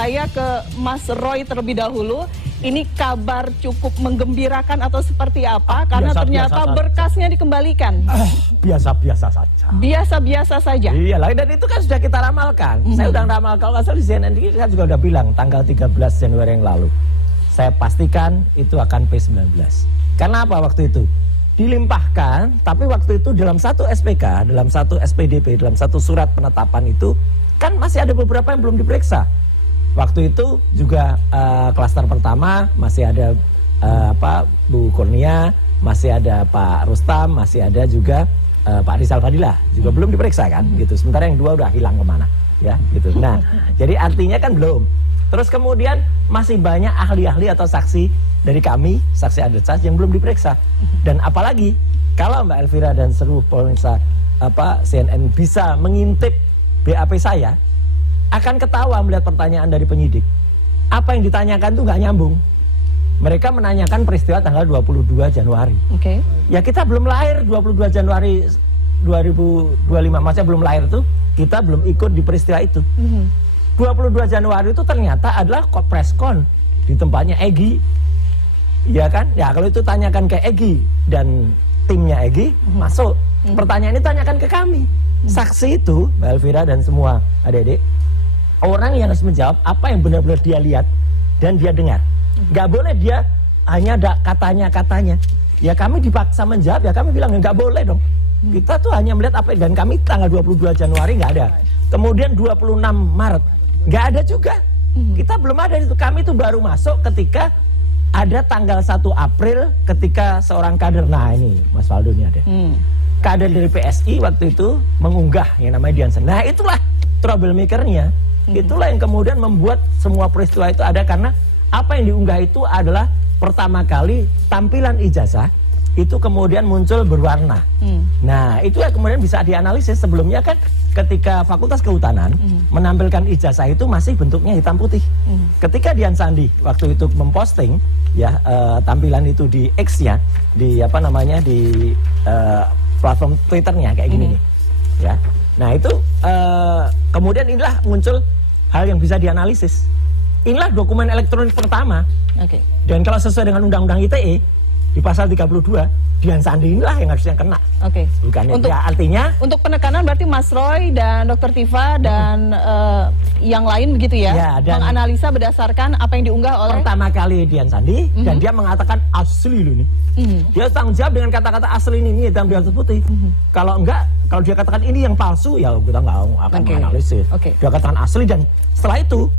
Saya ke Mas Roy terlebih dahulu. Ini kabar cukup menggembirakan atau seperti apa? Karena ternyata berkasnya dikembalikan. Biasa-biasa saja. Biasa-biasa saja. Iya lah, dan itu kan sudah kita ramalkan. Saya udah ramal, kalau nggak salah di CNN saya juga udah bilang tanggal 13 Januari yang lalu. Saya pastikan itu akan P19. Karena apa waktu itu? Dilimpahkan, tapi waktu itu dalam satu SPK, dalam satu SPDP, dalam satu surat penetapan itu, kan masih ada beberapa yang belum diperiksa. Waktu itu juga klaster pertama masih ada Bu Kurnia, masih ada Pak Rustam, masih ada juga Pak Rizal Fadilah juga belum diperiksa kan gitu. Sementara yang dua udah hilang kemana ya gitu. Nah jadi artinya kan belum. Terus kemudian masih banyak ahli-ahli atau saksi dari kami, saksi adat yang belum diperiksa. Dan apalagi kalau Mbak Elvira dan seluruh pemirsa CNN bisa mengintip BAP saya, akan ketawa melihat pertanyaan dari penyidik. Apa yang ditanyakan itu nggak nyambung. Mereka menanyakan peristiwa tanggal 22 Januari. Oke. Ya kita belum lahir 22 Januari 2025, maksudnya belum lahir tuh, kita belum ikut di peristiwa itu. 22 Januari itu ternyata adalah preskon di tempatnya Egy. Ya kan? Ya kalau itu tanyakan ke Egy dan timnya Egy, masuk. Pertanyaan ini tanyakan ke kami. Saksi itu, Mbak Elvira dan semua adik-adik, orang yang harus menjawab apa yang benar-benar dia lihat dan dia dengar. Nggak boleh dia hanya ada katanya-katanya. Ya kami dipaksa menjawab, ya kami bilang nggak boleh dong. Kita tuh hanya melihat apa, dan kami tanggal 22 Januari nggak ada. Kemudian 26 Maret nggak ada juga. Kita belum ada itu. Kami tuh baru masuk ketika ada tanggal 1 April ketika seorang kader, nah ini Mas Waldo ini ada. Kader dari PSI waktu itu mengunggah yang namanya Dian Sandi. Nah itulah troublemaker-nya. Itulah yang kemudian membuat semua peristiwa itu ada, karena apa yang diunggah itu adalah pertama kali tampilan ijazah itu kemudian muncul berwarna. Nah itu yang kemudian bisa dianalisis. Sebelumnya kan ketika Fakultas Kehutanan menampilkan ijazah itu masih bentuknya hitam putih. Ketika Dian Sandi waktu itu memposting ya tampilan itu di X-nya, di di platform Twitternya kayak gini nih ya. Nah itu kemudian inilah muncul hal yang bisa dianalisis. Inilah dokumen elektronik pertama. Dan kalau sesuai dengan Undang-Undang ITE di pasal 32, Dian Sandi inilah yang harusnya kena. Bukannya untuk, ya, artinya untuk penekanan berarti Mas Roy dan Dr. Tifa dan yang lain begitu ya, dan menganalisa berdasarkan apa yang diunggah oleh pertama kali Dian Sandi dan dia mengatakan asli loh nih. Dia tanggung jawab dengan kata-kata asli ini hitam di atas putih. Kalau enggak, kalau dia katakan ini yang palsu, ya kita nggak akan menganalisis. Dia katakan asli, dan setelah itu